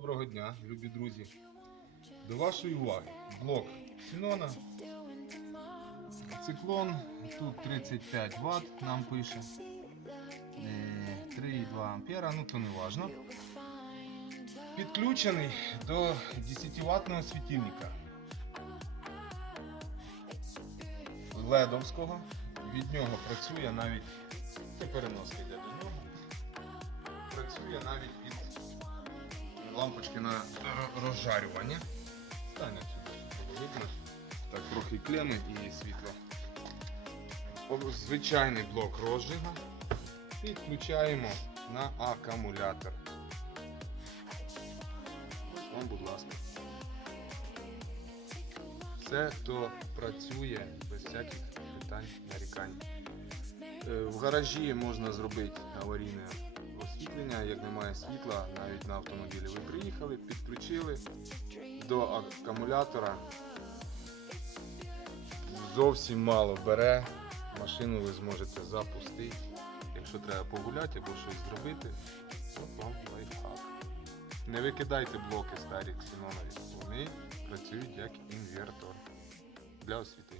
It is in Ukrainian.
Доброго дня, любі друзі. До вашої уваги блок Сінона. Циклон. Тут 35 Вт нам пише. Е, 3,2 ампера, ну то не важно. Підключений до 10 ватного світильника. Ледовського. Від нього працює навіть. Це переноска йде до нього. Працює навіть лампочки на розжарювання. Стань сюди, видно. Так, трохи клеми і світло. Звичайний блок розжига. Підключаємо на акумулятор. Ось вам, будь ласка. Все, хто працює без всяких питань, нарікань. Е, В гаражі можна зробити аварійне освітлення, як немає світла, навіть на автомобілі. Ви приїхали, підключили до акумулятора. Зовсім мало бере. Машину ви зможете запустити. Якщо треба погуляти або щось зробити, от вам лайфхак. Не викидайте блоки старі ксенонові. Вони працюють як інвертор для освітлення.